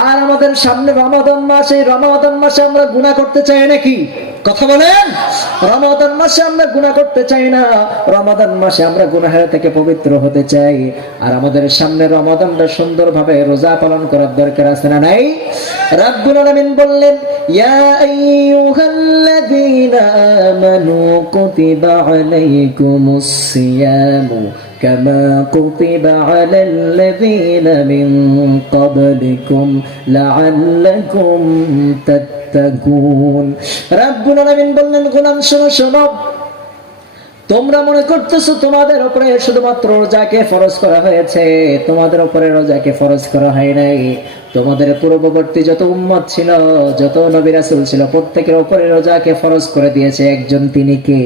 আর আমাদের সামনে রমাদান মাস, এই রমাদান মাসে আমরা গুনাহ করতে চাই নাকি? কথা বলেন। রমাদান মাসে আমরা গুনাহ করতে চাই না, রমাদান মাসে আমরা গুনাহের থেকে পবিত্র হতে চাই। আর আমাদের সামনে রমাদানটা সুন্দরভাবে রোজা পালন করার দরকার আছে না নাই? রাব্বুল আলামিন বললেন, ইয়া আইয়ুহাল্লাযীনা আমানু কুতিবা আলাইকুমুস সিয়ামু কামা কুতিবা আলাল্লাযীনা মিন ক্বাবলিকুম লাআল্লাকুম তাত্তাকুন। রাব্বুল আলামিন বললেন, গোলাম শোনো শোনো, তোমরা মনে করতেছো তোমাদের উপরে শুধুমাত্র রোজাকে ফরজ করা হয়েছে, তোমাদের উপরে রোজাকে ফরজ করা হয় নাই। তোমাদের পূর্ববর্তী যত উম্মত ছিল, যত নবী রাসূল ছিল, প্রত্যেকের উপরে রোজাকে ফরজ করে দিয়েছে একজন, তিনি কে?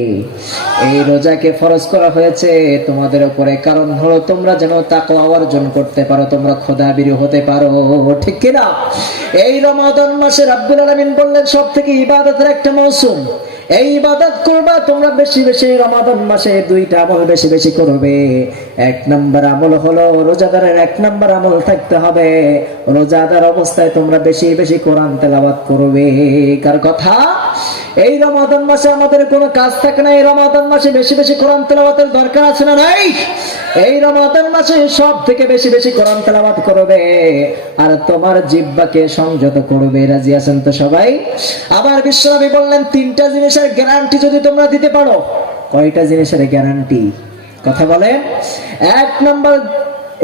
এই রোজাকে ফরজ করা হয়েছে তোমাদের উপরে, কারণ হলো তোমরা যেন তাকওয়া অর্জন করতে পারো, তোমরা খোদাবির হতে পারো, ঠিক কি না? এই রমাদান মাসে রাব্বুল আলামিন বললেন সবথেকে ইবাদতের একটা মৌসুম, এই ইবাদত করবা তোমরা বেশি বেশি। রমাদান মাসে দুইটা আমল বেশি বেশি করবে। এক নাম্বার আমল হলো, রোজাদারের এক নাম্বার আমল থাকতে হবে, রোজাদার অবস্থায় তোমরা বেশি বেশি কোরআন তেলাওয়াত করবে। কার কথা? এই রমাদান মাসে আমাদের কোনো কাজ থাকে না, এই রমাদান মাসে বেশি বেশি কোরআন তেলাওয়াতের দরকার আছে না নাই? এই রমাদান মাসে সব থেকে বেশি বেশি কোরআন তেলাওয়াত করবে, আর তোমার জিহ্বাকে সংযত করবে। রাজি আছেন তো সবাই? আবার বিশ্বনবী বললেন, তিনটা জিনিসের গ্যারান্টি যদি তোমরা দিতে পারো। কয়টা জিনিসের গ্যারান্টি? কথা বলেন। এক নাম্বার,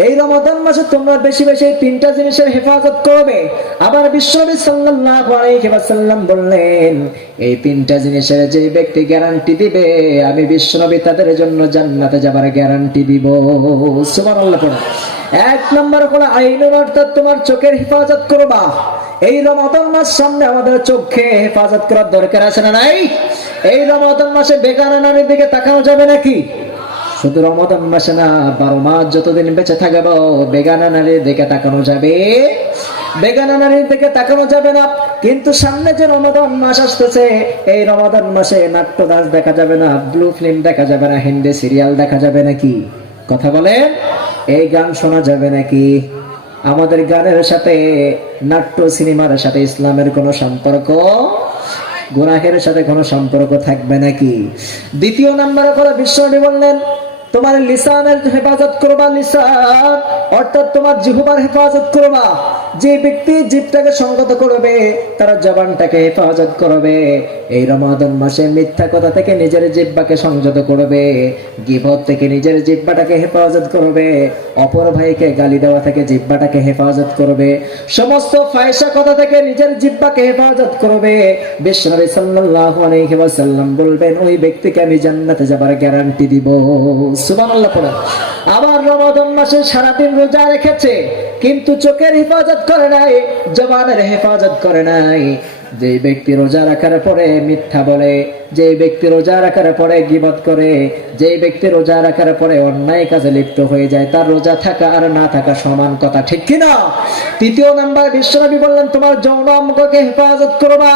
এই রমাদান মাসে তোমরা বেশি বেশি তিনটা জিনিসের হেফাজত করবে। আবার বিশ্বনবী সাল্লাল্লাহু আলাইহি ওয়াসাল্লাম বললেন, এই তিনটা জিনিসের যে ব্যক্তি গ্যারান্টি দিবে, আমি বিশ্বনবী তাদের জন্য জান্নাতে যাবার গ্যারান্টি দিব। সুবহানাল্লাহ পড়ো। এক নাম্বার হলো আইনুন, অর্থাৎ তোমার চোখের হেফাজত করবা। এই রমাদান মাস সামনে, আমাদের চোখে হেফাজত করার দরকার আছে না নাই? এই রমাদান মাসে বেগানা নারীর দিকে তাকানো যাবে নাকি? শুধু রমাদান মাসে না, 12 মাস যতদিন বেঁচে থাকবো বেগানা নারীর দিকে তাকানো যাবে? বেগানা নারীর দিকে তাকানো যাবে না। কিন্তু সামনে যে রমাদান মাস আসতেছে, এই রমাদান মাসে নাট্য নাচ দেখা যাবে না, ব্লু ফিল্ম দেখা যাবে না, হিন্দি সিরিয়াল দেখা যাবে নাকি? কথা বলেন। এই গান শোনা যাবে নাকি? আমাদের গানের সাথে, নাট্য সিনেমার সাথে ইসলামের কোনো সম্পর্ক, গুনাহের সাথে কোনো সম্পর্ক থাকবে নাকি? দ্বিতীয় নাম্বার করে বিশ্বনবী বললেন, তোমার লিসানের হেফাজত করবা। লিসান অর্থাৎ তোমার জিহ্বার হেফাজত করবা। যে ব্যক্তি জিহ্বাটাকে সংযত করবে, তার জবানটাকে হেফাজত করবে। এই রমাদান মাসে মিথ্যা কথা থেকে নিজের জিহ্বাকে সংযত করবে, গীবত থেকে নিজের জিহ্বাটাকে হেফাজত করবে, অপর ভাইকে গালি দেওয়া থেকে জিহ্বাটাকে হেফাজত করবে, সমস্ত ফাহিশা কথা থেকে নিজের জিহ্বাকে হেফাজত করবে। বিশ্বনবী সাল্লাল্লাহু আলাইহি ওয়াসাল্লাম বলবেন, ওই ব্যক্তিকে আমি জান্নাতে যাবার গ্যারান্টি দিব। সুবহানাল্লাহ পড়ো। আবার রমাদান মাসে সারাদিন রোজা রেখেছে, কিন্তু চোখের হেফাজত করে নাই, জবানের হেফাজত করে নাই। যে ব্যক্তি রোজা রাখার পরে মিথ্যা বলে, যে ব্যক্তি রোজা রাখার পরে গীবত করে, যে ব্যক্তি রোজা রাখার পরে অন্যায় কাজে লিপ্ত হয়ে যায়, তার রোজা থাকা আর না থাকা সমান কথা, ঠিক কিনা? তৃতীয় নাম্বার বিশ্বনবী বললেন, তোমার যৌন অঙ্গকে হেফাজত করবা।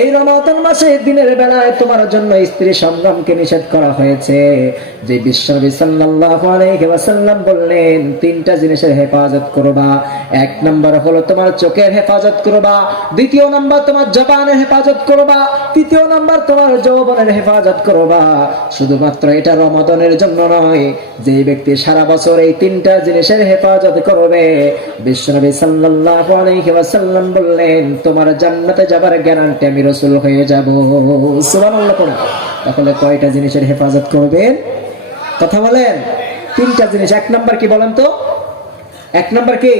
এই রমাদান মাসে দিনের বেলায় তোমার জন্য স্ত্রী সঙ্গমকে নিষেধ করা হয়েছে। যে বিশ্বনবী সাল্লাল্লাহু আলাইহি ওয়াসাল্লাম বললেন, তিনটা জিনিসের হেফাজত করবা। এক নাম্বার হলো তোমার চোখের হেফাজত করবা, দ্বিতীয় নাম্বার তোমার জবানের হেফাজত করবা, তৃতীয় নাম্বার তোমার যৌবনের হেফাজত করবা। শুধুমাত্র এটা রমাদানের জন্য নয়, যে ব্যক্তি সারা বছর এই তিনটা জিনিসের হেফাজত করবে, বিশ্বনবী সাল্লাল্লাহু আলাইহি ওয়াসাল্লাম বললেন, তোমার জান্নাতে যাবার গ্যারান্টি আমি রাসূল হয়ে যাব। সুবহানাল্লাহ পড়ো। তাহলে কয়টা জিনিসের হেফাজত করবেন? কথা বলেন। তিনটা জিনিস। এক নাম্বার কি বলেন তো? এক নাম্বার কি?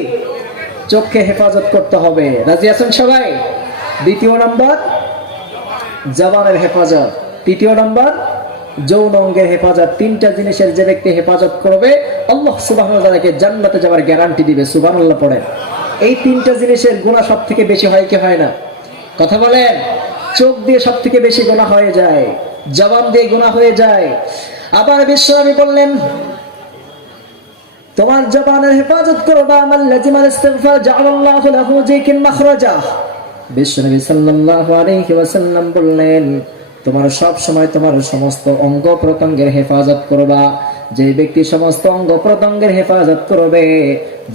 চোখকে হেফাজত করতে হবে। রাজি আছেন সবাই? দ্বিতীয় নাম্বার জবানের হেফাজত, তৃতীয় নাম্বার যৌন অঙ্গের হেফাজত। তিনটা জিনিসের যে ব্যক্তি হেফাজত করবে, আল্লাহ সুবহানাহু ওয়া তাআলাকে জান্নাতে যাওয়ার গ্যারান্টি দিবে। সুবহানাল্লাহ পড়েন। এই তিনটা জিনিসের গুনাহ সব থেকে বেশি হয় কি হয় না? কথা বলেন। চোখ দিয়ে সব থেকে বেশি গুনাহ হয়ে যায়, জবান দিয়ে গুনাহ হয়ে যায়। আবার বিশ্বনবী বললেন, তোমার জবানের হেফাজত করবা। মাল্লাজিমাল ইস্তিগফার জাআলাল্লাহু লাহু যিকিন মাখরাজা। বিশ্বনবী সাল্লাল্লাহু আলাইহি ওয়াসাল্লাম বললেন, তোমার সব সময় তোমার সমস্ত অঙ্গ প্রত্যঙ্গের হেফাজত করবা। যে ব্যক্তি সমস্ত অঙ্গ প্রত্যঙ্গের হেফাজত করবে,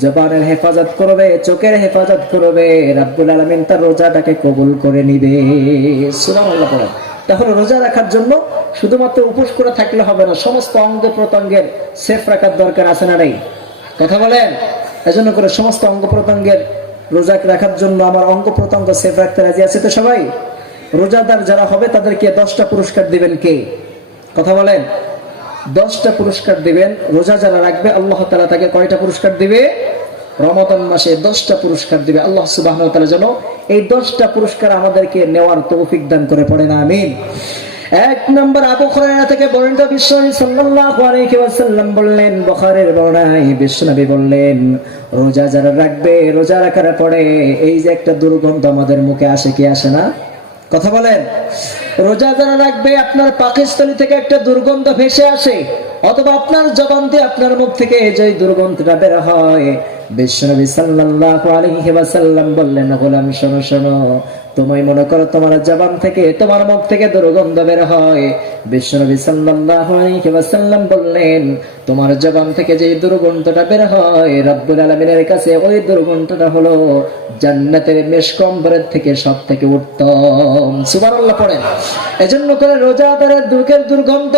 জবানের হেফাজত করবে, চোখের হেফাজত করবে, রাব্বুল আলামিন তার রোজাটাকে কবুল করে নিবে। সুবহানাল্লাহ পড়েন। তাহলে রোজা রাখার জন্য শুধুমাত্র উপোস করে থাকলে হবে না, সমস্ত অঙ্গ প্রত্যঙ্গের সেফ রাখার দরকার আছে না নেই? কথা বলেন। এজন্য করে সমস্ত অঙ্গ প্রত্যঙ্গের রোজা রাখার জন্য আমার অঙ্গ প্রত্যঙ্গ সেফ রাখতে রাজি আছে তো সবাই? রোজাদার যারা হবে তাদেরকে 10টা পুরস্কার দিবেন কে? কথা বলেন। 10টা পুরস্কার দিবেন। রোজা যারা রাখবে আল্লাহ তাআলা তাকে কয়টা পুরস্কার দিবে? রমাদান মাসে 10টা পুরস্কার দিবে। আল্লাহ সুবহানাহু ওয়া তাআলা যেন এই 10টা পুরস্কার আমাদেরকে নেওয়ার তৌফিক দান করে, পড়েন আমিন। 1 নম্বর আবু হুরায়রা থেকে বর্ণিত, বিশ্বনবী সাল্লাল্লাহু আলাইহি ওয়াসাল্লাম বললেন, বুখারীর বর্ণনায় বিশ্বনবী বললেন, রোজা যারা রাখবে, রোজা রাখার পরে এই যে একটা দুর্গন্ধ আমাদের মুখে আসে, কি আসে না? কথা বলেন। রোজা যারা রাখবে আপনার পাকস্থলী থেকে একটা দুর্গন্ধ ভেসে আসে, অথবা আপনার জবান দিয়ে আপনার মুখ থেকে যে দুর্গন্ধটা বের হয়, বিশ্বনবী সাল্লাল্লাহু আলাইহি ওয়াসাল্লাম বললেন, গোলাম শোনো শোনো, তুমি মনে করো তোমার জবান থেকে, তোমার মুখ থেকে দুর্গন্ধ বের হয়, বিশ্বনবী সাল্লাল্লাহু আলাইহি ওয়াসাল্লাম বললেন, তোমার জবান থেকে যে দুর্গন্ধটা বের হয়, রব্বুল আলামিনের কাছে ওই দুর্গন্ধটা হলো জান্নাতের মেশকম্বরের থেকে সবথেকে উত্তম। সুবহানাল্লাহ পড়েন। এজন্য করে রোজাদারের দুঃখের দুর্গন্ধ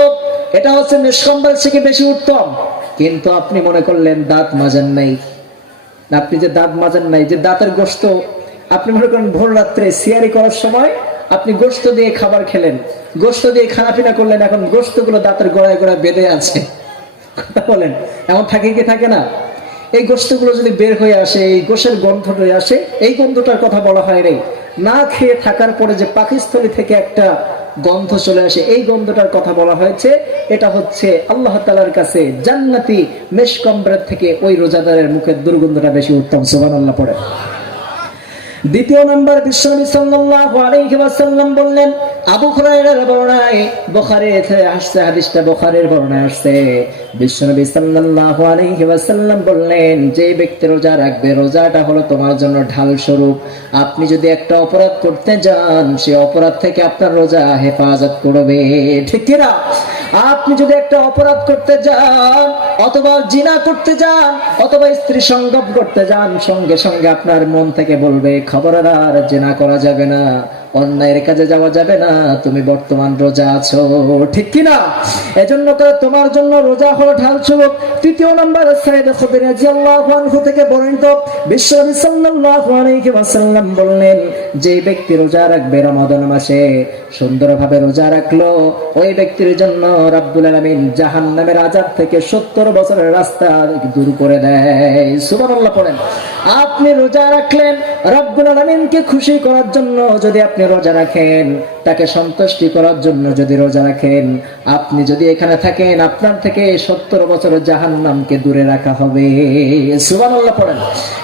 এটা হচ্ছে মেশকম্বরের থেকে বেশি উত্তম। কিন্তু আপনি মনে করলেন দাঁত মাজেন নাই, আপনি যে দাঁত মাজেন নাই, যে দাঁতের গোশত আপনি মনে করেন ভোর রাত্রে সিয়ারি করার সময় আপনি গোশত দিয়ে খাবার খেলেন, গোশত দিয়ে খানাপিনা করলেন, এখন গোশতগুলো দাঁতের গোড়ায় গোড়ায় বেঁধে আছে। কথা বলেন, এমন থাকে কি থাকে না? এই গোশতগুলো যদি বের হয়ে আসে, এই গোশের গন্ধ হয়ে আসে, এই গন্ধটার কথা বলা হয় রে। না খেয়ে থাকার পরে যে পাকস্থলী থেকে একটা গন্ধ চলে আসে, এই গন্ধটার কথা বলা হয়েছে। এটা হচ্ছে আল্লাহ তাআলার কাছে জান্নাতি মেশকম্বরের থেকে ওই রোজাদারের মুখের দুর্গন্ধটা বেশি উত্তম। সুবহানাল্লাহ পড়ে। দ্বিতীয় নাম্বার, বিশ্বনবী সাল্লাল্লাহু আলাইহি ওয়াসাল্লাম বললেন, আবু হুরায়রার বর্ণনায়, বুখারীতে আসছে, হাদিসটা বুখারীর বর্ণনায় আসছে, বিশ্বনবী সাল্লাল্লাহু আলাইহি ওয়াসাল্লাম বললেন, যে ব্যক্তি রোজা রাখবে, রোজাটা হলো তোমার জন্য ঢাল স্বরূপ। আপনি যদি একটা অপরাধ করতে যান, সেই অপরাধ থেকে আপনার রোজা হেফাজত করবে। ঠিক কি না? আপনি যদি একটা অপরাধ করতে যান, অথবা জিনা করতে যান, অথবা স্ত্রী সঙ্গম করতে যান, সঙ্গে সঙ্গে আপনার মন থেকে বলবে, খবরদার জিনা করা যাবে না, অন্যায়ের কাজে যাওয়া যাবে না, তুমি বর্তমান রোজা আছো। ঠিক কি না? এজন্য করে তোমার জন্য রোজা হলো ঢাল স্বরূপ। তৃতীয় নম্বর, সাইয়েদ খুদরি রাদিয়াল্লাহু আনহু থেকে বর্ণিত, বিশ্বনবী সাল্লাল্লাহু আলাইহি ওয়াসাল্লাম বললেন, যে ব্যক্তি রোজা রাখবে রমাদান মাসে, সুন্দরভাবে রোজা রাখলো, ওই ব্যক্তির জন্য রব্বুল আলামিন জাহান্নামের আযাব থেকে 70 বছরের রাস্তা দূর করে দেয়। সুবহানাল্লাহ পড়েন। আপনি রোজা রাখলেন রব্বুল আলামিনকে খুশি করার জন্য, যদি আপনি রোজা রাখেন, তাকে সন্তুষ্টি করার জন্য যদি রোজা রাখেন, আপনি যদি এখানে থাকেন, আপনার থেকে 70 বছরের জাহান্নামকে দূরে রাখা হবে। সুবহানাল্লাহ পড়েন।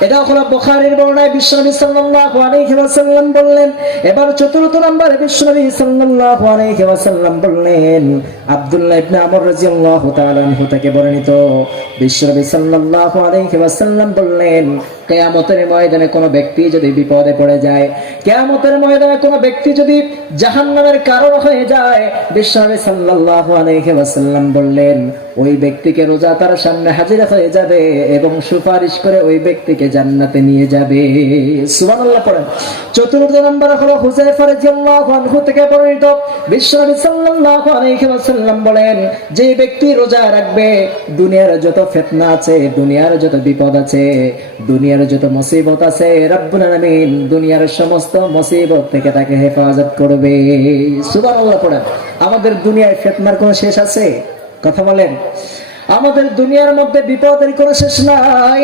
এটা হলো বুখারীর বর্ণনায় বিশ্বনবী সাল্লাল্লাহু আলাইহি ওয়াসাল্লাম বললেন। এবার চতুর্থ নম্বরে বিশ্বনবী সাল্লাল্লাহু আলাইহি ওয়াসাল্লাম বললেন, আব্দুল্লাহ ইবনে আমর রাদিয়াল্লাহু তাআলা আনহু থেকে বর্ণিত, বিশ্বনবী সাল্লাল্লাহু আলাইহি ওয়াসাল্লাম বললেন, কিয়ামতের ময়দানে কোনো ব্যক্তি যদি বিপদে পড়ে যায়, কিয়ামতের ময়দানে কোনো ব্যক্তি যদি জাহান্নামের কারণ হয়ে যায়, বিশ্বনবী সাল্লাল্লাহু আলাইহি ওয়াসাল্লাম বললেন, ওই ব্যক্তিকে রোজা তার সামনে হাজির হয়ে যাবে এবং সুপারিশ করে ওই ব্যক্তিকে জান্নাতে নিয়ে যাবে। সুবহানাল্লাহ পড়েন। চতুর্থ নম্বর হলো হুযায়ফা রাদিয়াল্লাহু আনহু থেকে বর্ণিত, বিশ্বনবী সাল্লাল্লাহু আলাইহি ওয়াসাল্লাম বলেন, যে ব্যক্তি রোজা রাখবে, দুনিয়ার যত ফিতনা আছে, দুনিয়ার যত বিপদ আছে, দুনিয়ার যত মুসিবত আছে, রব্বুল আলামিন দুনিয়ার সমস্ত মুসিবত থেকে তাকে হেফাজত করবে। সুবহানাল্লাহ পড়েন। আমাদের দুনিয়ায় ফিতনার কোনো শেষ আছে? কথা বলেন। আমাদের দুনিয়ার মধ্যে বিপদের কোনো শেষ নাই।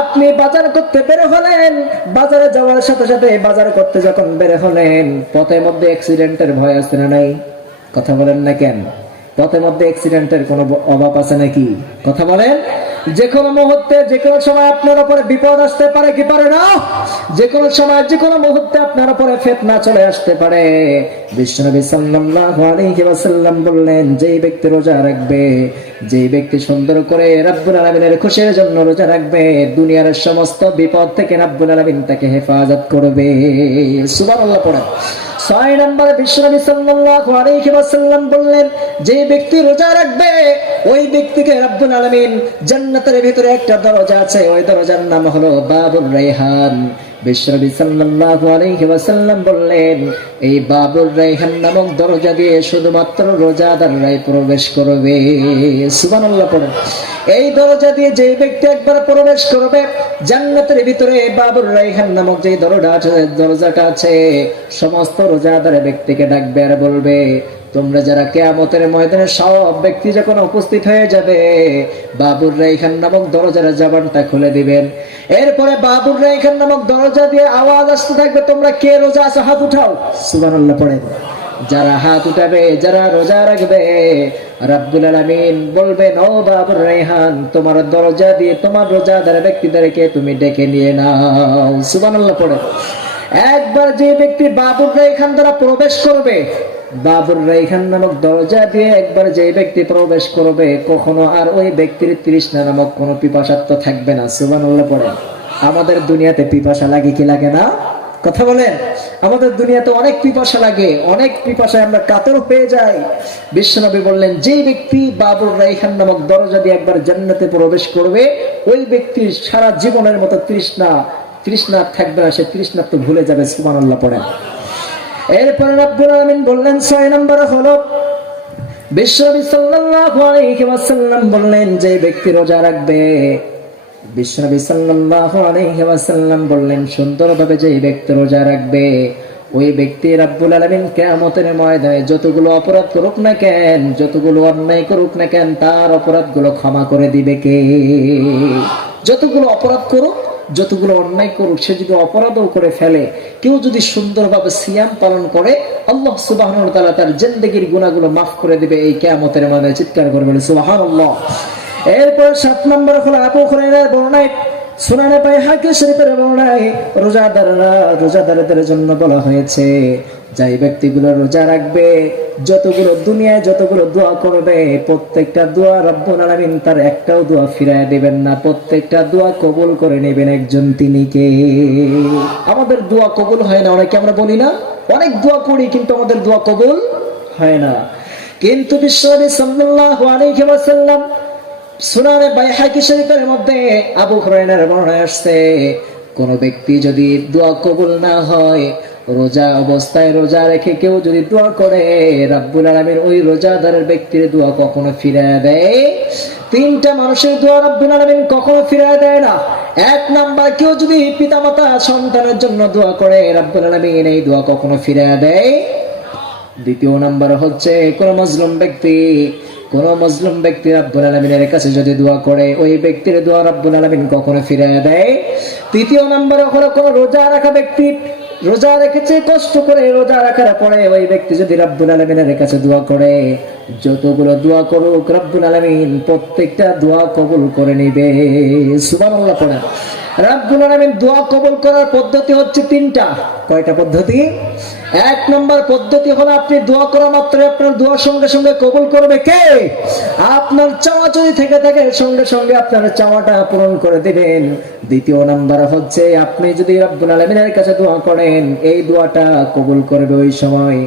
আপনি বাজার করতে বের হলেন, বাজারে যাওয়ার সাথে সাথে বাজার করতে যখন বের হলেন, পথের মধ্যে অ্যাক্সিডেন্টের ভয় আছে না নাই? কথা বলেন না কেন? পথের মধ্যে অ্যাক্সিডেন্টের কোনো অভাব আছে নাকি? কথা বলেন। যে কোনো মুহূর্তে, যে কোনো সময় আপনার উপরে বিপদ আসতে পারে কি পারে না? যে কোনো সময় যে কোনো মুহূর্তে আপনার উপরে ফিতনা চলে আসতে পারে। বিশ্বনবী সাল্লাল্লাহু আলাইহি ওয়াসাল্লাম বললেন, যেই ব্যক্তি রোজা রাখবে, যেই ব্যক্তি সুন্দর করে রব্বুল আলামিনের খুশির জন্য রোজা রাখবে, দুনিয়ার সমস্ত বিপদ থেকে রব্বুল আলামিন তাকে হেফাজত করবে। সুবহানাল্লাহ পড়ে। 6 নম্বরে বিশ্বনবী সাল্লাল্লাহু আলাইহি ওয়াসাল্লাম বললেন, যে ব্যক্তি রোজা রাখবে ওই ব্যক্তিকে রব্বুল আলামিন জান্নাতের ভিতরে একটা দরজা আছে, ওই দরজার নাম হলো বাবুর রায়হান। বিশ্বনবী সাল্লাল্লাহু আলাইহি ওয়াসাল্লাম বললেন, এই বাবুর রায়হান নামক দরজা দিয়ে শুধুমাত্র রোজাদাররাই প্রবেশ করবে। সুবহানাল্লাহ পড়ুন। এই দরজা দিয়ে যে ব্যক্তি একবার প্রবেশ করবে জান্নাতের ভিতরে, বাবুর রায়হান নামক যে দরজাটা আছে, সমস্ত রোজাদার ব্যক্তিকে ডাকবে আর বলবে, তোমরা যারা কিয়ামতের ময়দানে সব ব্যক্তি যখন উপস্থিত হয়ে যাবে, বাবুর রায়হান নামক দরজার জবানটা খুলে দিবেন। এরপরে বাবুর রায়হান নামক দরজা দিয়ে আওয়াজ আসতে থাকবে, তোমরা কে রোজা আছো হাত উঠাও। সুবহানাল্লাহ পড়েন। যারা হাত উঠাবে, যারা রোজা রাখবে, রব্বুল আলামিন বলবেন, ও বাবুর রায়হান, তোমার দরজা দিয়ে তোমার রোজাদার ব্যক্তিদেরকে তুমি ডেকে নিয়ে নাও। সুবহানাল্লাহ পড়েন। একবার যে ব্যক্তি বাবুর রায়হান দ্বারা প্রবেশ করবে, বাবুর রায়হান নামক দরজা দিয়ে একবার যে ব্যক্তি প্রবেশ করবে, কখনো আর ওই ব্যক্তির তৃষ্ণা নামক কোনো পিপাসার্থ থাকবে না। সুবহানাল্লাহ পড়েন। আমাদের দুনিয়াতে পিপাসা লাগে কি লাগে না? কথা বলেন। আমাদের দুনিয়াতে অনেক পিপাসা লাগে, অনেক পিপাসায় আমরা কাতর হয়ে যাই। বিশ্বনবী বললেন, যে ব্যক্তি বাবুর রায়হান নামক দরজা দিয়ে একবার জান্নাতে প্রবেশ করবে, ওই ব্যক্তির সারা জীবনের মতো তৃষ্ণা থাকবে না, সে তৃষ্ণা তো ভুলে যাবে। সুবহানাল্লাহ পড়েন। এরপরে রব্বুল আলামিন বললেন, 6 নম্বর হলো বিশ্বনবী সাল্লাল্লাহু আলাইহি ওয়াসাল্লাম বললেন, যে ব্যক্তি রোজা রাখবে, বিশ্বনবী সাল্লাল্লাহু আলাইহি ওয়াসাল্লাম বললেন, সুন্দরভাবে যে ব্যক্তি রোজা রাখবে, ওই ব্যক্তি রব্বুল আলামিন কিয়ামতের ময়দানে যতগুলো অপরাধ করুক না কেন, যতগুলো অন্যায় করুক না কেন, তার অপরাধগুলো ক্ষমা করে দিবে কে? যতগুলো অপরাধ করুক, যতগুলো অন্যায় করুক, সে যদি অপরাধও করে ফেলে, কেউ যদি সুন্দরভাবে সিয়াম পালন করে, আল্লাহ সুবহানাহু ওয়া তাআলা তার জিন্দেগীর গুনাহগুলো মাফ করে দিবে এই কিয়ামতের ময়দানে। চিৎকার করে বলে সুবহানাল্লাহ। এরপর 7 নম্বর হলো আবু হুরায়রার বর্ণনায়, সুনানে বাইহাকী শরীফের বর্ণনায়, রোজাদারদের জন্য বলা হয়েছে, যাই ব্যক্তিগুলো রোজা রাখবে, যতগুলো দুনিয়ায় যতগুলো দোয়া করবে, প্রত্যেকটা দোয়া রব্বুল আলামিন তার একটাও দোয়া ফিরায় দিবেন না, প্রত্যেকটা দোয়া কবুল করে নেবেন একজন, তিনি কে? আমাদের দোয়া কবুল হয় না, অনেকে আমরা বলি না, অনেক দোয়া করি কিন্তু আমাদের দোয়া কবুল হয় না। কিন্তু বিশ্বনবী সাল্লাল্লাহু আলাইহি ওয়াসাল্লাম সুনানে বাইহাকী শরীফের মধ্যে আবু হুরায়রার বর্ণনা আসছে, কোন ব্যক্তি যদি দোয়া কবুল না হয়, রোজা অবস্থায় রোজা রেখে কেউ যদি দোয়া করে, রব্বুল আলামিন ওই রোজাদারের ব্যক্তির দোয়া কখনো ফিরায় দেয়। 3টা মানুষের দোয়া রব্বুল আলামিন কখনো ফিরায় দেয় না। 1 নাম্বার, কেউ যদি পিতামাতা সন্তানের জন্য দোয়া করে, রব্বুল আলামিন এই দোয়া কখনো ফিরায় দেয়। 2 নাম্বার হচ্ছে, কোন মজলুম ব্যক্তি রব্বুল আলামিনের কাছে যদি দোয়া করে, ওই ব্যক্তির দোয়া রব্বুল আলামিন কখনো ফিরায় দেয়। 3 নাম্বার হলো, কোন রোজা রাখা ব্যক্তি রোজা রেখেছে, কষ্ট করে রোজা রাখার পরে ওই ব্যক্তি যদি রব্বুল আলামিনের কাছে দোয়া করে, যতগুলো দোয়া করুক রব্বুল আলামিন প্রত্যেকটা দোয়া কবুল করে নেবে। সুবহানাল্লাহ পড়েন। রব্বুল আলামিন দোয়া কবুল করার পদ্ধতি হচ্ছে 3টা। কয়টা পদ্ধতি? 1 নম্বর পদ্ধতি হলো, আপনি দোয়া করা মাত্র আপনার দোয়া সঙ্গে সঙ্গে কবুল করবে কে? আপনার চাওয়া যদি থেকে থাকে, সঙ্গে সঙ্গে আপনার চাওয়াটা পূরণ করে দিবেন। 2 নাম্বার হচ্ছে, আপনি যদি রব্বুল আলামিনের কাছে দোয়া করেন, এই দোয়াটা কবুল করবে ওই সময়,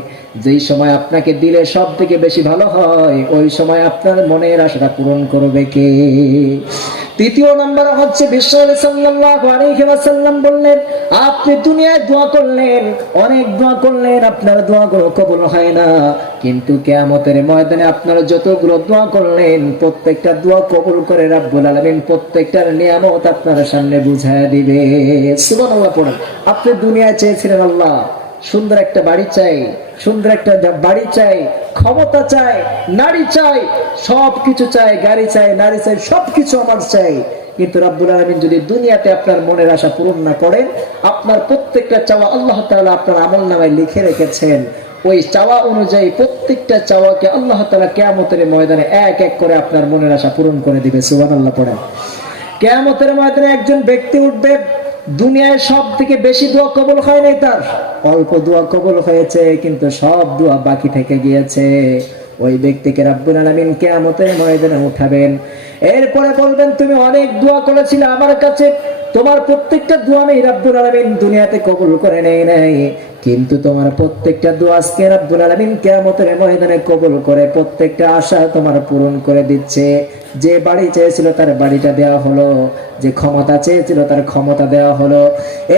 যেই সময় আপনাকে দিলে সব থেকে বেশি ভালো হয়, ওই সময় আপনার মনের আশাটা পূরণ করবে কে? 3 নাম্বার হচ্ছে, বিশ্বনবী সাল্লাল্লাহু আলাইহি ওয়াসাল্লাম বললেন, আপনি দুনিয়ায় দোয়া করলেন, অনেক দোয়া করলেন, আপনার দোয়াগুলো কবুল হয় না, কিন্তু কিয়ামতের ময়দানে আপনারা যতগুলো দোয়া করলেন, প্রত্যেকটা দোয়া কবুল করে রব্বুল আলামিন প্রত্যেকটার নিয়ামত আপনার সামনে বুঝায় দিবে। সুবহানাল্লাহ পড়েন। আপনি দুনিয়ায় চেয়েছিলেন, আল্লাহ সুন্দর একটা বাড়ি চাই, সুন্দর একটা বাড়ি চাই, ক্ষমতা চাই, নারী চাই, সবকিছু চাই, গাড়ি চাই, নারী চাই, সবকিছু আমার চাই। কিন্তু রব্বুল আলামিন যদি দুনিয়াতে আপনার মনের আশা পূরণ না করেন, আপনার প্রত্যেকটা চাওয়া আল্লাহ তাআলা আপনার আমলনামায় লিখে রেখেছেন, ওই চাওয়া অনুযায়ী প্রত্যেকটা চাওয়াকে আল্লাহ তাআলা কিয়ামতের ময়দানে এক এক করে আপনার মনের আশা পূরণ করে দিবে। সুবহানাল্লাহ পড়েন। কিয়ামতের ময়দানে একজন ব্যক্তি উঠবে, দুনিয়ায় সব থেকে বেশি দোয়া কবুল হয় নাই তার, অল্প দোয়া কবুল হয়েছে, কিন্তু সব দোয়া বাকি থেকে গিয়েছে। ওই ব্যক্তিকে রাব্বুল আলামিন কিয়ামতের ময়দানে উঠাবেন। এরপরে বলবেন, তুমি অনেক দোয়া করেছিলে আমার কাছে, তোমার প্রত্যেকটা দোয়া আমি রাব্বুল আলামিন দুনিয়াতে কবুল করে নেই নাই, কিন্তু তোমার প্রত্যেকটা দোয়া আজকে রাব্বুল আলামিন কিয়ামতের ময়দানে কবুল করে প্রত্যেকটা আশা তোমার পূরণ করে দিচ্ছে। যে বাড়ি চেয়েছিল তার বাড়িটা দেওয়া হলো, যে ক্ষমতা চেয়েছিল তার ক্ষমতা দেওয়া হলো।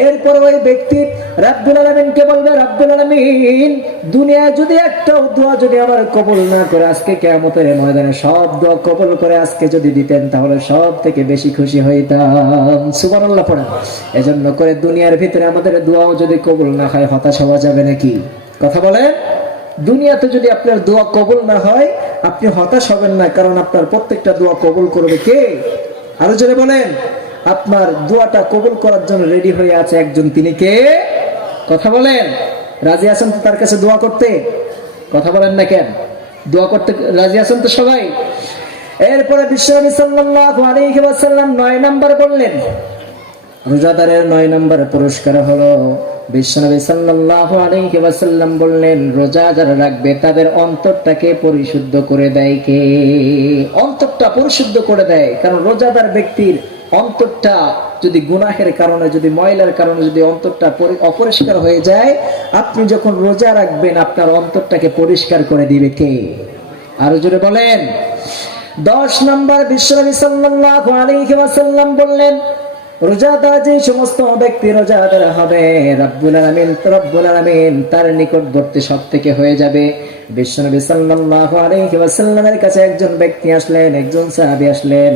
এরপর ওই ব্যক্তি রাব্বুল আলামিনকে বলবে, রাব্বুল আলামিন দুনিয়ায় যদি একটা দোয়া যদি আমার কবুল না করে আজকে কিয়ামতের ময়দানে সব দোয়া কবুল করে আজকে যদি দিতেন তাহলে সব থেকে বেশি খুশি হইতাম। সুবহানাল্লাহ পড়েন। এজন্য করে দুনিয়ার ভিতরে আমাদের দোয়াও যদি কবুল না হয় হতাশ হওয়া যাবে নাকি? কথা বলেন। দুনিয়াতে যদি আপনার দোয়া কবুল না হয় আপনি হতাশ হবেন না, কারণ আপনার প্রত্যেকটা দোয়া কবুল করবে কে? আরো জোরে বলেন। আপনার দোয়াটা কবুল করার জন্য রেডি হয়ে আছে একজন, তিনি কে? কথা বলেন। রাজি আছেন তো তার কাছে দোয়া করতে? কথা বলেন না কেন? দোয়া করতে রাজি আছেন তো সবাই? এরপরে বিশ্বনবী সাল্লাল্লাহু আলাইহি ওয়াসাল্লাম 9 নাম্বার বললেন, রোজাদারের 9 নাম্বার পুরস্কার হলো, বিশ্বনবী সাল্লাল্লাহু আলাইহি ওয়াসাল্লাম বললেন, রোজা যারা রাখবে তাদের অন্তরটাকে পরিশুদ্ধ করে দেয় কে? অন্তরটা পরিশুদ্ধ করে দেয়। কারণ রোজাদার ব্যক্তির অন্তরটা যদি গুনাহের কারণে, যদি ময়লার কারণে যদি অন্তরটা অপরিষ্কার হয়ে যায়, আপনি যখন রোজা রাখবেন আপনার অন্তরটাকে পরিষ্কার করে দিবে কে? আরো জোরে বলেন। 10 নাম্বার বিশ্বনবী সাল্লাল্লাহু আলাইহি ওয়াসাল্লাম বললেন, রোজাদার যে সমস্ত ব্যক্তি রোজাদার হবে রব্বুল আলামিন তার নিকটবর্তী সব থেকে হয়ে যাবে। বিশ্বনবী সাল্লাল্লাহু আলাইহি ওয়াসাল্লামের কাছে একজন ব্যক্তি আসলেন, একজন সাহাবী আসলেন।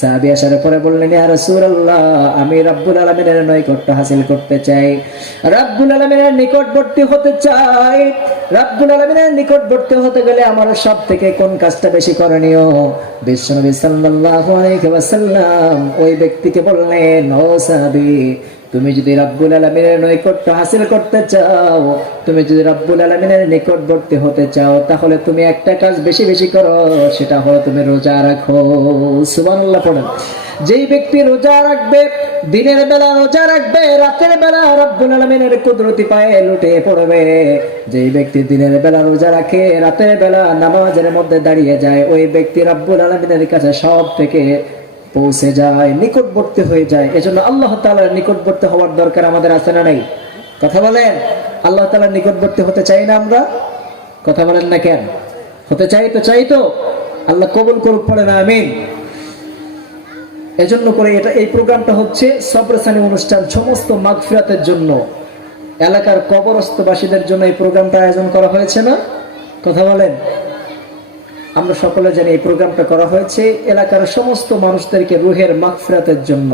সাহাবী আসার পরে বললেন, ইয়া রাসূলুল্লাহ, আমি রব্বুল আলামিনের নৈকট্য হাসিল করতে চাই, রব্বুল আলামিনের নিকটবর্তী হতে চাই। রব্বুল আলামিনের নিকটবর্তী হতে গেলে আমার সব থেকে কোন কাজটা বেশি করণীয়? বিশ্বনবী সাল্লাল্লাহু আলাইহি ওয়াসাল্লাম ওই ব্যক্তিকে বললেন, ও সাহাবী, তুমি যদি রব্বুল আলামিনের নৈকট্য হাসিল করতে চাও, তুমি যদি রব্বুল আলামিনের নিকটবর্তী হতে চাও, তাহলে তুমি একটা কাজ বেশি বেশি করো, সেটা হলো তুমি রোজা রাখো। সুবহানাল্লাহ পড়েন। যেই ব্যক্তি রোজা রাখবে, দিনের বেলা রোজা রাখবে, রাতের বেলা রব্বুল আলামিনের কুদরতি পায়ে লুটে পড়বে। যেই ব্যক্তি দিনের বেলা রোজা রাখে, রাতের বেলা নামাজের মধ্যে দাঁড়িয়ে যায়, ওই ব্যক্তি রব্বুল আলামিনের কাছে সব থেকে পৌঁছে যায়, নিকটবর্তী হয়ে যায়। এজন্য আল্লাহ তাআলার নিকটবর্তী হওয়ার দরকার আমাদের আছে না নাই? কথা বলেন। আল্লাহ তাআলার নিকটবর্তী হতে চাই না আমরা? কথা বলেন না কেন? হতে চাই তো, চাই তো। আল্লাহ কবুল করুক, পড়ে না আমিন। এজন্য করে এই প্রোগ্রামটা হচ্ছে সবরসানি অনুষ্ঠান, সমস্ত মাগফিরাতের জন্য, এলাকার কবরস্থবাসীদের জন্য এই প্রোগ্রামটা আয়োজন করা হয়েছে না? কথা বলেন। আমরা সকলে জানি এই প্রোগ্রামটা করা হয়েছে এলাকার সমস্ত মানুষদেরকে রুহের মাগফিরাতের জন্য।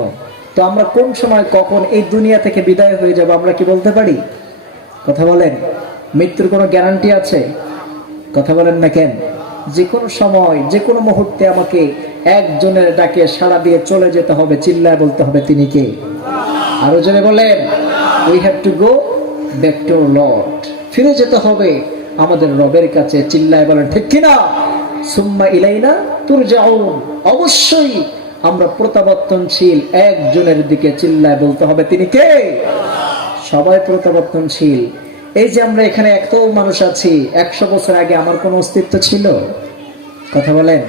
তো আমরা কোন সময় কখন এই দুনিয়া থেকে বিদায় হয়ে যাব আমরা কি বলতে পারি? কথা বলেন। মৃত্যুর কোনো গ্যারান্টি আছে? কথা বলেন না কেন? যে কোনো সময়, যে কোনো মুহূর্তে আমাকে একজনের ডাকে সাড়া দিয়ে চলে যেতে হবে, চিল্লায় বলতে হবে, তিনি কে? আরো জোরে বলেন। We have to go back to Lord. ফিরে যেতে হবে আমাদের রবের কাছে, চিল্লায় বলেন ঠিক কিনা? সুম্মা ইলাইনা তুরজাউন। অবশ্যই আমরা প্রত্যাবর্তনশীল একজনের দিকে, চিল্লায় বলতে হবে, তিনি কে? সবাই প্রত্যাবর্তনশীল। এই যে আমরা এখানে এত মানুষ আছি, 100 বছর আগে আমার কোনো অস্তিত্ব ছিল? কথা বলেন।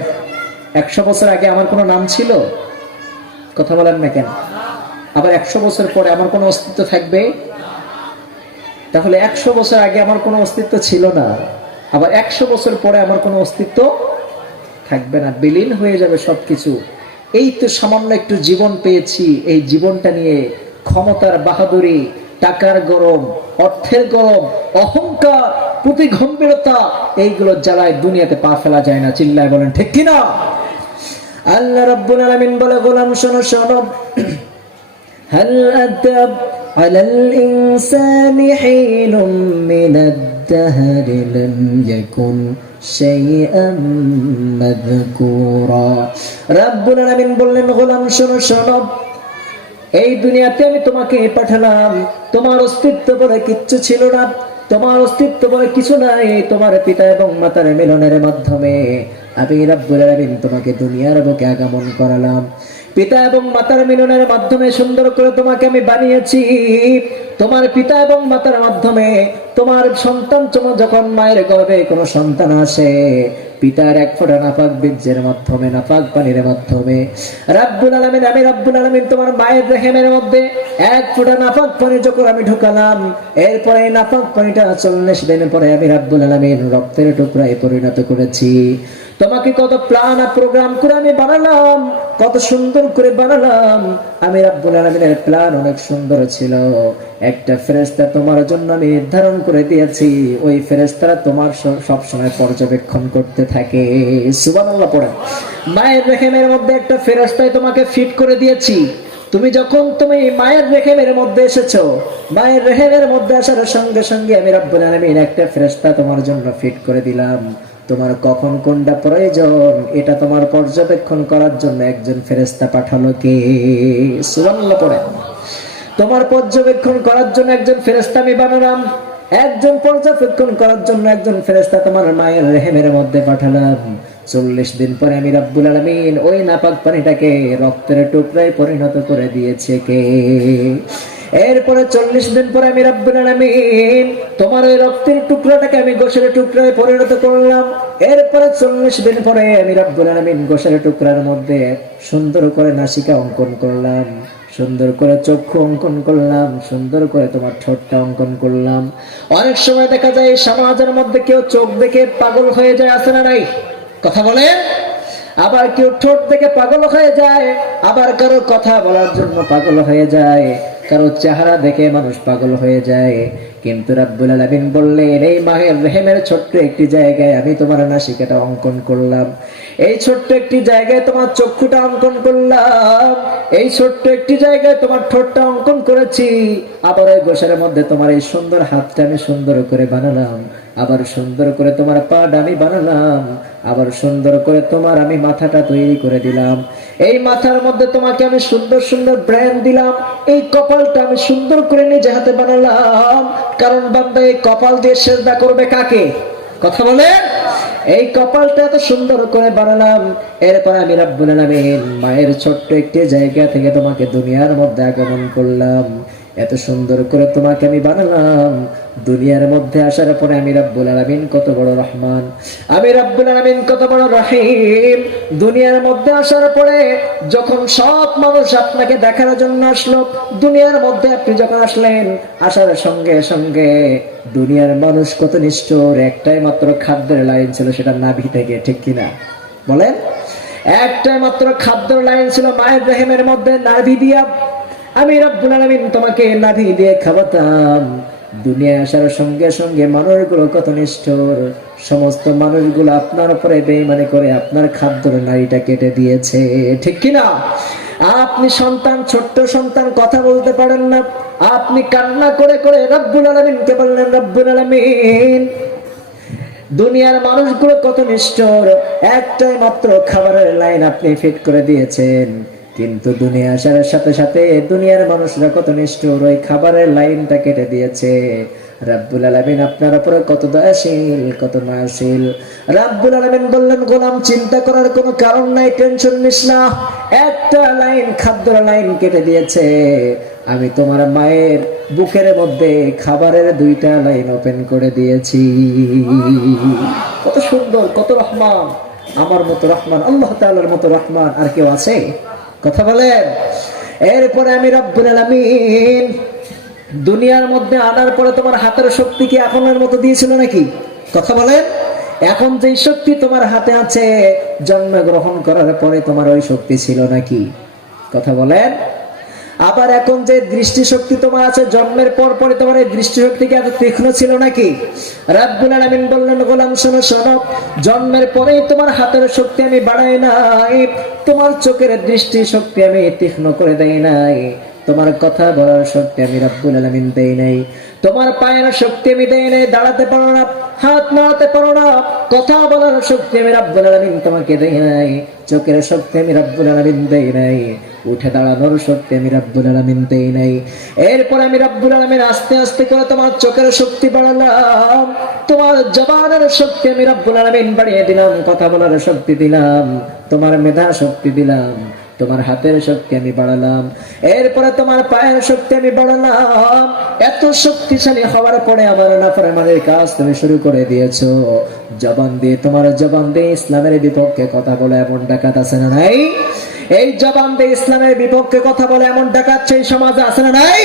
100 বছর আগে আমার কোনো নাম ছিল? কথা বলেন না কেন? আবার 100 বছর পরে আমার কোনো অস্তিত্ব থাকবে? তাহলে 100 বছর আগে আমার কোনো অস্তিত্ব ছিল না, আবার 100 বছর পরে আমার কোনো অস্তিত্ব থাকবে না, বিলীন হয়ে যাবে সবকিছু। এই তো সামান্য একটু জীবন পেয়েছি, এই জীবনটা নিয়ে ক্ষমতার বাহাদুরি, টাকার গরম, অর্থের গরম, অহংকার, প্রতিগম্ভীরতা, এইগুলো জ্বালায় দুনিয়াতে পা ফেলা যায় না, চিল্লায় বলেন ঠিক কিনা? আল্লাহ রাব্বুল আলামিন বলে, গোলাম শোনো শোনো, হাল আতাব আলাল ইনসানি হিনুম মিনাদ দাহরি লাম ইয়াকুন শাইআম মাযকুরা। রাব্বুল আলামিন বললেন, গোলাম শোনো শোনো, এই দুনিয়াতে আমি তোমাকে পাঠালাম, তোমার অস্তিত্ব বলে কিচ্ছু ছিল না, তোমার অস্তিত্ব বলে কিছু নাই। তোমার পিতা এবং মাতার মিলনের মাধ্যমে আমি রাব্বুল আলামিন তোমাকে দুনিয়ার বুকে আগমন করালাম। পিতা এবং মাতার মিলনের মাধ্যমে সুন্দর করে তোমাকে আমি বানিয়েছি। তোমার পিতা এবং মাতার মাধ্যমে তোমার সন্তান যখন মায়ের গর্ভে কোনো সন্তান আসে, পিতার এক ফোঁটা নাপাক বীর্যের মাধ্যমে, নাপাক পানির মাধ্যমে রাব্বুল আলামিন, আমি রাব্বুল আলামিন তোমার মায়ের রেহেমের মধ্যে এক ফোঁটা নাপাক পানি যখন আমি ঢুকালাম, এরপরে এই নাপাক পানিটা 40 দিন পরে আমি রাব্বুল আলামিন রক্তের টুকরায় পরিণত করেছি। তোমাকে কত প্ল্যান আর প্রোগ্রাম করে আমি বানালাম, কত সুন্দর করে বানালাম। আমি রাব্বুল আলামিনের প্ল্যান অনেক সুন্দর ছিল। একটা ফেরেশতা তোমার জন্য আমি নির্ধারণ করে দিয়েছি, ওই ফেরেশতারা তোমার সব সময় পর্যবেক্ষণ করতে থাকে। সুবহানাল্লাহ পড়েন। মায়ের রেহেমের মধ্যে একটা ফেরেশতায় তোমাকে ফিট করে দিয়েছি। তুমি মায়ের রেহেমের মধ্যে এসেছো, মায়ের রেহেমের মধ্যে আসার সঙ্গে সঙ্গে আমি রাব্বুল আলামিন একটা ফেরেশতা তোমার জন্য ফিট করে দিলাম। তোমার কখন কোনটা প্রয়োজন এটা তোমার পর্যবেক্ষণ করার জন্য একজন ফেরেশতা পাঠালো কে? সুবহানাল্লাহ পড়েন। তোমার পর্যবেক্ষণ করার জন্য একজন ফেরেশতা আমি বানালাম, একজন পর্যবেক্ষণ করার জন্য একজন ফেরেশতা তোমার মায়ের রেহেমের মধ্যে পাঠালাম। 40 দিন পরে আমি রাব্বুল আলামিন ওই নাপাক পানিটাকে রক্তের টুকরায় পরিণত করে দিয়েছে কে? এরপরে 40 দিন পরে আমি রাব্বুল আলামিন তোমার ওই রক্তের টুকরাটাকে আমি গোশের টুকরায় পরিণত করলাম। এরপরে 40 দিন পরে আমি রাব্বুল আলামিন গোশের টুকরার মধ্যে সুন্দর করে নাসিকা অঙ্কন করলাম, সুন্দর করে চক্ষু অঙ্কন করলাম, সুন্দর করে তোমার ঠোঁটটা অঙ্কন করলাম। অনেক সময় দেখা যায় সমাজের মধ্যে কেউ চোখ দেখে পাগল হয়ে যায়, আছে না নাই? কথা বলেন। আবার কেউ ঠোঁট দেখে পাগল হয়ে যায়, আবার কারো কথা বলার জন্য পাগল হয়ে যায়, কারো চেহারা দেখে মানুষ পাগল হয়ে যায়। কিন্তু রাব্বুল আলামিন বললেন, এই মায়ের রেহেমের ছোট্ট একটি জায়গায় আমি তোমার নাসিকাটা অঙ্কন করলাম, এই ছোট্ট একটি জায়গায় তোমার চক্ষুটা অঙ্কন করলাম, এই ছোট্ট একটি জায়গায় তোমার ঠোঁটটা অঙ্কন করেছি। আবার ওই গোশের মধ্যে তোমার এই সুন্দর হাতটা আমি সুন্দর করে বানালাম, আবার সুন্দর করে তোমার পাটা আমি বানালাম, আবার সুন্দর করে তোমার আমি মাথাটা তৈরি করে দিলাম। এই মাথার মধ্যে তোমাকে আমি সুন্দর সুন্দর ব্রেন দিলাম। এই কপালটা আমি সুন্দর করে নিজে হাতে বানালাম, কারণ বান্দা এই কপাল দিয়ে সেজদা করবে কাকে? কথা বলে। এই কপালটা এত সুন্দর করে বানালাম। এরপর আমি রাব্বুল আলামিন মায়ের ছোট্ট একটি জায়গা থেকে তোমাকে দুনিয়ার মধ্যে আগমন করলাম, এত সুন্দর করে তোমাকে আমি বানালাম। দুনিয়ার মধ্যে আসার পরে আমি রাব্বুল আলামিন কত বড় রহমান, আমি রাব্বুল আলামিন কত বড় রহিম। দুনিয়ার মধ্যে আসার পরে যখন সব মানুষ আপনাকে দেখার জন্য আসলো, দুনিয়ার মধ্যে আপনি যখন আসলেন, আসার সঙ্গে সঙ্গে দুনিয়ার মানুষ কত নিষ্ঠুর, একটাই মাত্র খাদ্যের লাইন ছিল, সেটা নাভি থেকে, ঠিক কিনা বলেন? একটাই মাত্র খাদ্যের লাইন ছিল মায়ের রেহেমের মধ্যে, নাভি দিয়া আমি রাব্বুল আলামিন তোমাকে নাভি দিয়ে খাওয়াতাম। দুনিয়ায় আসার সঙ্গে সঙ্গে মানুষগুলো কত নিষ্ঠুর, সমস্ত মানুষগুলো আপনার উপরে বেঈমানি করে আপনার খাদ্যের নাড়িটা কেটে দিয়েছে, ঠিক কিনা? আপনি সন্তান, ছোট্ট সন্তান, কথা বলতে পারেন না, আপনি কান্না করে করে রাব্বুল আলামিনকে বললেন, রাব্বুল আলামিন দুনিয়ার মানুষগুলো কত নিষ্ঠুর, একটাই মাত্র খাবারের লাইন আপনি ফিট করে দিয়েছেন, কিন্তু দুনিয়া আসার সাথে সাথে দুনিয়ার মানুষরা কত নিষ্ঠুর, ওই খাবারের লাইনটা কেটে দিয়েছে। রাব্বুল আলামিন আপনার উপরে কত দয়াশীল, কত মায়াশীল। রাব্বুল আলামিন বললেন, গোলাম চিন্তা করার কোনো কারণ নাই, টেনশন নিস না, একটা লাইন খাদ্যের লাইন কেটে দিয়েছে, আমি তোমার মায়ের বুকের মধ্যে খাবারের 2টা লাইন ওপেন করে দিয়েছি। কত সুন্দর, কত রহমান। আমার মতো রহমান, আল্লাহ তাআলার মতো রহমান আর কেউ আছে? কথা বলেন। এরপরে আমি রাব্বুল আলামিন দুনিয়ার মধ্যে আনার পরে তোমার হাতের শক্তি কি এখনের মতো দিয়েছিল নাকি? কথা বলেন। এখন যেই শক্তি তোমার হাতে আছে, জন্মগ্রহণ করার পরে তোমার ওই শক্তি ছিল নাকি? কথা বলেন। আবার এখন যে দৃষ্টিশক্তি তোমার আছে, জন্মের পর পরে তোমার এই দৃষ্টিশক্তি কি এত তীক্ষ্ণ ছিল নাকি? রাব্বুল আলামিন বললেন, গোলাম শোনো শোনো, জন্মের পরেই তোমার হাতের শক্তি আমি বাড়াই নাই, তোমার চোখের দৃষ্টিশক্তি আমি তীক্ষ্ণ করে দেই নাই, তোমার কথা বলার শক্তি আমি রাব্বুল আলামিন দেই নাই, তোমার পায়ের শক্তি আমি দেই নাই, দাঁড়াতে পারো না, হাত নাড়াতে পারো না, কথা বলার শক্তি আমি রাব্বুল আলামিন তোমাকে দেই নাই, চোখের শক্তি আমি রাব্বুল আলামিন দেই নাই, উঠে দাঁড়ানোর শক্তি আমি রাব্বুল আলামিন দেই নাই। এরপর আমি রাব্বুল আলামিন আস্তে আস্তে করে তোমার চোখের শক্তি বাড়ালাম, তোমার জবানের শক্তি আমি রাব্বুল আলামিন বাড়িয়ে দিলাম, কথা বলার শক্তি দিলাম, তোমার মেধা শক্তি দিলাম, তোমার হাতের শক্তি আমি বাড়ালাম, এরপরে তোমার পায়ের শক্তি আমি বাড়ালাম। এত শক্তিশালী হওয়ার পরে আমার নাফরমানের কাজ তুমি শুরু করে দিয়েছো। জবান দিয়ে, তোমার জবান দিয়ে ইসলামের বিপক্ষে কথা বলে এমন ডাকাত আছে না নাই? এই জবান দিয়ে ইসলামের বিপক্ষে কথা বলে এমন ডাকাত সেই সমাজে আছে না নাই?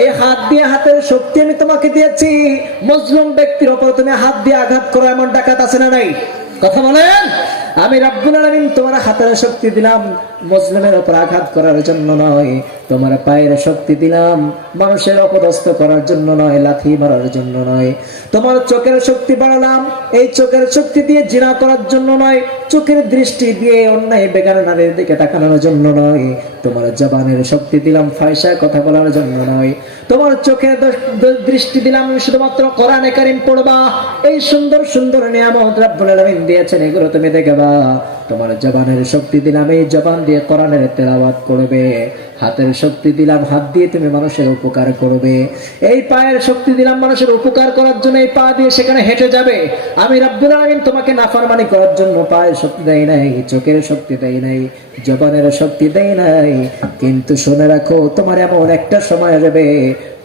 এই হাত দিয়ে, হাতের শক্তি আমি তোমাকে দিয়েছি, মুসলিম ব্যক্তির উপর তুমি হাত দিয়ে আঘাত করো এমন ডাকাত আছে না নাই? কথা বলেন। আমি রব্বুল আলামিন তোমার হাতের শক্তি দিলাম মুসলিমের উপর আঘাত করার জন্য নয়, তোমার পায়ের শক্তি দিলাম মানুষের অপদস্থ করার জন্য নয়, লাথি মারার জন্য নয়। তোমার চোখের শক্তি বাড়ালাম, এই চোখের শক্তি দিয়ে জিনা করার জন্য নয়, চোখের দৃষ্টি দিয়ে অন্যায় বেগানা নারীর দিকে তাকানোর জন্য নয়। তোমার জবানের শক্তি দিলাম ফাহিশা কথা বলার জন্য নয়। তোমার চোখের দৃষ্টি দিলাম শুধুমাত্র কোরআনে কারীম পড়বা, এই সুন্দর সুন্দর নিয়ামত রব্বুল আলামিন দিয়েছেন এগুলো তুমি দেখবা। তোমার জবানের শক্তি দিলাম, এই জবান দিয়ে কোরআনের তেলাওয়াত করবে। হাতের শক্তি দিলাম, হাত দিয়ে তুমি মানুষের উপকার করবে। এই পায়ের শক্তি দিলাম মানুষের উপকার করার জন্য, এই পা দিয়ে সেখানে হেঁটে যাবে। আমি রব্বুল আলামিন তোমাকে নাফরমানি করার জন্য পায়ের শক্তি দেই নাই, চোখের শক্তি দেই নাই, জবানের শক্তি দেই নাই। কিন্তু শুনে রাখো, তোমার এমন একটা সময় আসবে,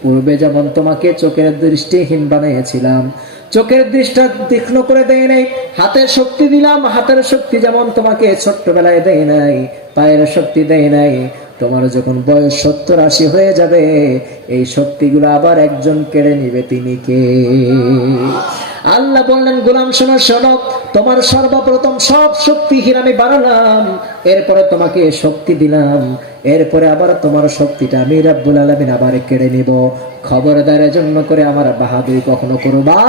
পূর্বে যেমন তোমাকে চোখের দৃষ্টিহীন বানিয়েছিলাম, চোখের দৃষ্টি তীক্ষ্ণ করে দেয় নাই, হাতের শক্তি দিলাম, হাতের শক্তি যেমন তোমাকে ছোট্টবেলায় দেয় নাই, পায়ের শক্তি দেয় নাই, তোমার যখন বয়স 70-80 হয়ে যাবে, এই শক্তিগুলো আবার একজন কেড়ে নিবে। তিনি কে? আল্লাহ বললেন, গোলাম শোনো শোনো, তোমার সর্বপ্রথম সব শক্তিহীন আমি বানালাম, এরপরে তোমাকে শক্তি দিলাম, এরপরে আবার তোমার শক্তিটা আমি রব্বুল আলামিন আবার কেড়ে নিব। খবরদার জন্য করে আমার বাহাদুরি কখনো করবা।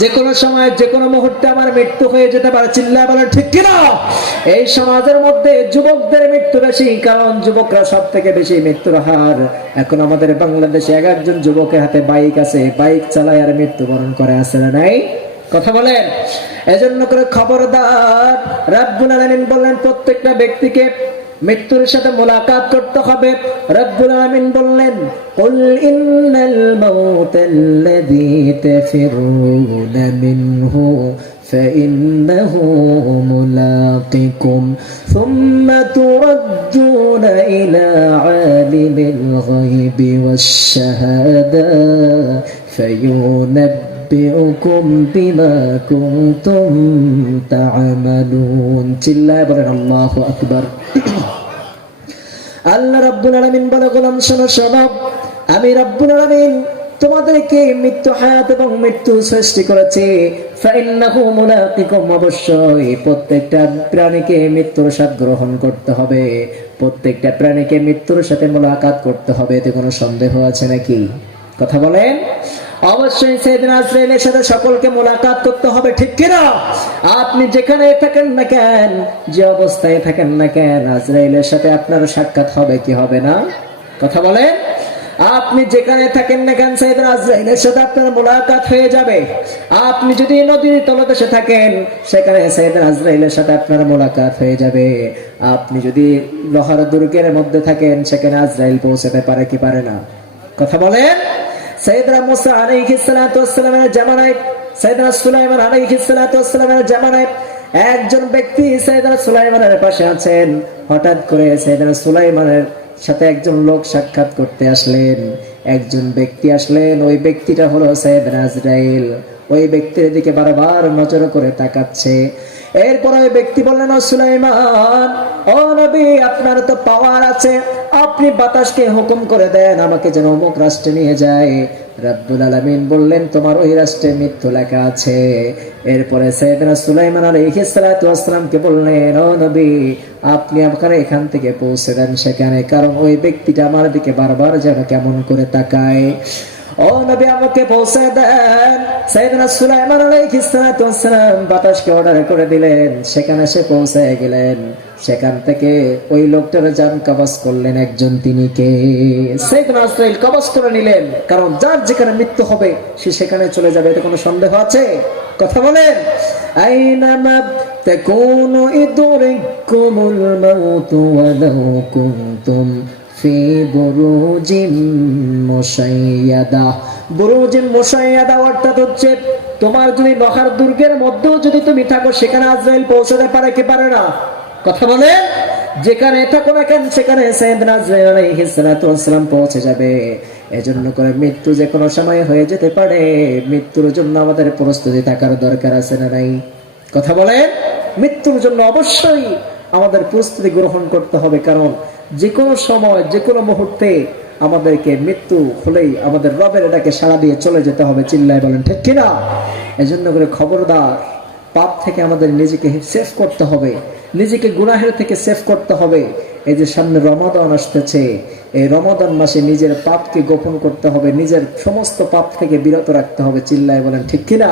যে কোনো সময়, যে কোনো মুহূর্তে আমার মৃত্যু হয়ে যেতে পারে। চিল্লায় বলেন ঠিক কিনা? এই সমাজের মধ্যে যুবকদের মৃত্যু বেশি, কারণ যুবকরা সব থেকে বেশি মৃত্যুর হার। এখন আমাদের বাংলাদেশে একজন যুবকের হাতে বাইক আছে, বাইক চালায় আর মৃত্যুবরণ করে, আছে না নাই? কথা বলেন। এজন্য করে খবরদার, রব্বুল আলামিন বললেন প্রত্যেকটা ব্যক্তিকে মৃত্যুর সাথে মোলাকাত করতে হবে। রব্বুল আলামিন বললেন, কুল ইন্নাল মাউতাল্লাযী তাফিরুনা মিনহু ফাইন্নাহু মুলাকিকুম সুম্মা তুরাদ্দুনা ইলা আলিমিল গায়বি ওয়াশ শাহাদা ফায়ুনাব্বিউকুম বিমা কুনতুম তা'মালুন। চিল্লায় বলেন আল্লাহু আকবার। আল্লাহ রাব্বুল আলামিন বলে, গোলাম শোনো শোনো, আমি রাব্বুল আলামিন তোমাদেরকে মৃত্যু, হায়াত এবং মৃত্যু সৃষ্টি করেছি। ফাইন্নাহু মুলাকিকুম, অবশ্যই প্রত্যেকটা প্রাণীকে মৃত্যুর স্বাদ গ্রহণ করতে হবে, প্রত্যেকটা প্রাণীকে মৃত্যুর সাথে মোলাকাত করতে হবে। এতে কোনো সন্দেহ আছে নাকি? কথা বলেন। অবশ্যই সাইয়েদনা আজরাইলের সাথে সকলকে মোলাকাত করতে হবে, ঠিক কিনা? আপনি যেখানে থাকেন না কেন, যে অবস্থায় থাকেন না কেন, আজরাইলের সাথে আপনার সাক্ষাৎ হবে কি হবে না? কথা বলেন। আপনি যেখানে থাকেন না কেন, সাইয়েদনা আজরাইলের সাথে আপনার মোলাকাত হয়ে যাবে। আপনি যদি নদীর তলদেশে থাকেন, সেখানে সাইয়েদনা আজরাইলের সাথে আপনার মোলাকাত হয়ে যাবে। আপনি যদি লোহার দুর্গের মধ্যে থাকেন, সেখানে আজরাইল পৌঁছাতে পারে কি পারে না? কথা বলেন। সাইয়েদনা মুসা আলাইহিস সালাতু ওয়াস সালামের জামানায়, সাইয়েদনা সুলাইমান আলাইহিস সালাতু ওয়াস সালামের জামানায় একজন ব্যক্তি সাইয়েদনা সুলাইমানের পাশে আছেন। হঠাৎ করে সাইয়েদনা সুলাইমানের সাথে একজন লোক সাক্ষাৎ করতে আসলেন, একজন ব্যক্তি আসলেন। ওই ব্যক্তিটা হলো সাইয়েদনা আজরাইল। ওই ব্যক্তির দিকে বারবার নজর করে তাকাচ্ছে। এরপর ওই ব্যক্তি বললেন, ও সুলাইমান, ও নবী, আপনার তো পাওয়ার আছে, আপনি বাতাসকে হুকুম করে দেন আমাকে যেন অমুক রাষ্ট্রে নিয়ে যায়। রব্বুল আলামিন বললেন, তোমার ওই রাষ্ট্রে মৃত্যু লেখা আছে। এরপরে সাইয়েদনা সুলাইমান আলাইহিস সালাতু ওয়াস সালামকে বললেন, ও নবী, আপনি আমাকে এখান থেকে পৌঁছে দেন সেখানে, কারণ ওই ব্যক্তিটা আমার দিকে বারবার যেন কেমন করে তাকায়। ও নবী, আমাকে পৌঁছে দেন। সাইয়েদনা সুলাইমান আলাইহিস সালাতু ওয়াস সালাম বাতাসকে অর্ডার করে দিলেন, সেখানে সে পৌঁছে গেলেন। সেখান থেকে ওই লোকটার জান কবজ করলেন একজন, তিনি কে? সাইয়েদনা আজরাইল কবজ করে নিলেন, কারণ যার যেখানে মৃত্যু হবে সে সেখানে চলে যাবে, এতে কোনো সন্দেহ আছে? কথা বলেন। আইনামা তাকুনু ইদরিকুমুল মাউতু ওয়ালাউ কুনতুম ফি বুরুজিম মুশাইয়াদা। বুরুজিম মুশাইয়াদা অর্থাৎ হচ্ছে, তোমার যদি লোহার দুর্গের মধ্যেও যদি তুমি থাকো, সেখানে আজরাইল পৌঁছাতে পারে কি পারে না? কথা বলেন। যেখানে থাকো না কেন সেখানে সাইয়েদনা আজরাইল আলাইহিস সালাতু ওয়াস সালাম পৌঁছে যাবে। এজন্য করে মৃত্যু যে কোনো সময় হয়ে যেতে পারে, মৃত্যুর জন্য আমাদের প্রস্তুতি থাকার দরকার আছে না নাই? কথা বলেন। মৃত্যুর জন্য অবশ্যই আমাদের প্রস্তুতি গ্রহণ করতে হবে, কারণ যে কোনো সময় যে কোনো মুহূর্তে আমাদেরকে মৃত্যু হলেই আমাদের রবের ডাকে সাড়া দিয়ে চলে যেতে হবে। চিল্লায় বলেন ঠিক কিনা? এজন্য করে খবরদার, পাপ থেকে আমাদের নিজেকে সেভ করতে হবে, নিজেকে গুনাহের থেকে সেভ করতে হবে। এই যে সামনে রমাদান আসতেছে, এই রমাদান মাসে নিজের পাপকে গোপন করতে হবে, নিজের সমস্ত পাপ থেকে বিরত রাখতে হবে। চিল্লায় বলেন ঠিক কিনা?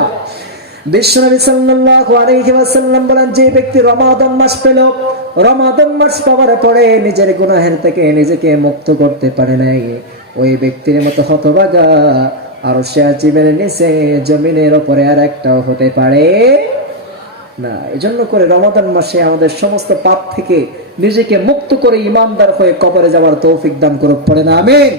বিশ্বনবী সাল্লাল্লাহু আলাইহি ওয়াসাল্লাম বলেন, যে ব্যক্তি রমাদান মাস পেল, রমাদান মাস পাওয়ার পরে নিজের গুনাহের থেকে নিজেকে মুক্ত করতে পারে নাই, ওই ব্যক্তির মতো হতভাগা আরশে আজিমের নিচে জমিনের উপরে আর একটাও হতে পারে না। এজন্য করে রমাদান মাসে আমাদের সমস্ত পাপ থেকে নিজেকে মুক্ত করে ইমানদার হয়ে কবরে যাওয়ার তৌফিক দান করুক। পড়ে না আমিন।